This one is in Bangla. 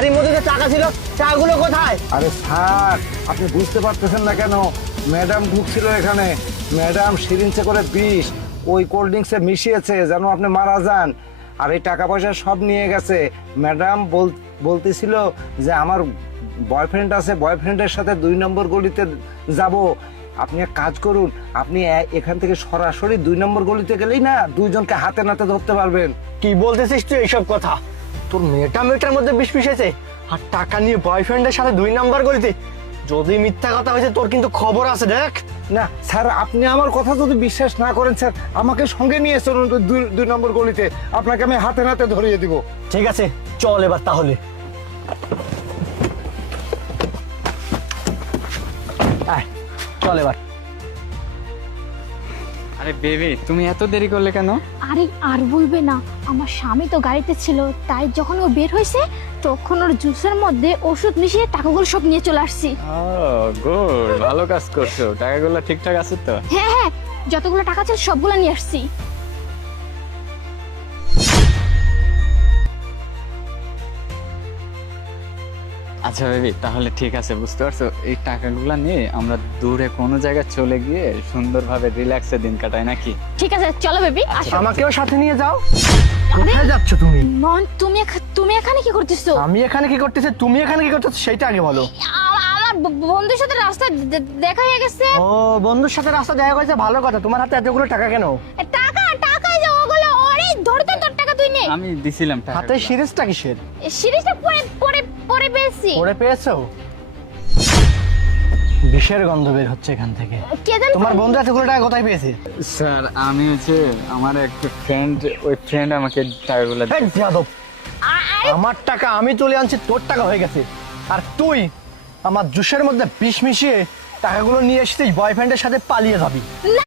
গাড়ির মধ্যে যে টাকা ছিল টাকাগুলো কোথায়? আরে স্যার, আপনি বুঝতে পারতেছেন না কেন? ম্যাডাম ঢুকছিল এখানে, ম্যাডাম সিরিঞ্জে করে বিষ ওই কোল্ড ড্রিঙ্কসে মিশিয়েছে যেন আপনি মারা যান। আর এই টাকা পয়সা সব নিয়ে গেছে। ম্যাডাম বলতেছিল যে আমার বয়ফ্রেন্ড আছে, বয়ফ্রেন্ডের সাথে 2 নম্বর গলিতে যাব। আপনি এক কাজ করুন, আপনি এখান থেকে সরাসরি 2 নম্বর গলিতে গেলেই না দুইজনকে হাতে নাতে ধরতে পারবেন। কি বলতেছিস তুই এইসব কথা? তোর মেয়েটার মধ্যে বিষ মিশেছে আর টাকা নিয়ে বয়ফ্রেন্ডের সাথে 2 নাম্বার গলিতে? যদি মিথ্যা কথা হয়েছে তোর কিন্তু খবর আছে, দেখ। না স্যার, আপনি আমার কথা যদি বিশ্বাস না করেন স্যার, আমাকে সঙ্গে নিয়ে চলুন 2 নম্বর গলিতে, আপনাকে আমি হাতে নাতে ধরিয়ে দিব। ঠিক আছে, চল এবার তাহলে। আয়, চল এবার। আরে বেবি, তুমি এত দেরি করলে কেন? আরে আর বলবে না, আমার স্বামী তো গাড়িতে ছিল, তাই যখন ও বের হয়েছে তখন ওর জুসের মধ্যে ওষুধ মিশিয়ে টাকাগুলো সব নিয়ে চলে আসছি। ও গুড, ভালো কাজ করছো। টাকাগুলো ঠিকঠাক আছে তো? হ্যাঁ হ্যাঁ, যতগুলো টাকা ছিল সবগুলো নিয়ে আসছি। আচ্ছা বেবি, তাহলে ঠিক আছে, বুঝতে পারছো। এই টাকাগুলো নিয়ে আমরা দূরে কোনো জায়গায় চলে গিয়ে সুন্দরভাবে রিল্যাক্সে দিন কাটাই, নাকি? ঠিক আছে, চলো বেবি, আসো। আমাকেও সাথে নিয়ে যাও। আরে, কোথায় যাচ্ছ তুমি? নন, তুমি এখানে কি করতেছো? আমি এখানে কি করতেছি, তুমি এখানে কি করতেছো সেটা আগে বলো। আমার বন্ধুর সাথে রাস্তায় দেখা হয়ে গেছে। ও, বন্ধুর সাথে রাস্তা দেখা হয়েছে, ভালো কথা। তোমার হাতে এতগুলো টাকা কেন? টাকা টাকা যে ওগুলো, ওরে ধরে তো তোর টাকা তুই নে। আমি দিছিলাম টাকা। হাতে সিরিজটা কিসের? সিরিজটা পরে পরে পরে পেয়েছি। পরে পেয়েছো? বিষের গন্ধ বের হচ্ছে এখান থেকে। কে জানে তোমার বন্ধু এতগুলো টাকা কোথায় পেয়েছে? স্যার, আমি হচ্ছে আমার এক ফ্রেন্ড, ওই ফ্রেন্ড আমাকে টাকাগুলো এই বেয়াদব, আমার টাকা আমি তুলে আনছি, তোর টাকা হয়ে গেছে। আর তুই আমার জুসের মধ্যে বিষ মিশিয়ে টাকাগুলো নিয়ে এসেছিস, বয়ফ্রেন্ডের সাথে পালিয়ে যাবি।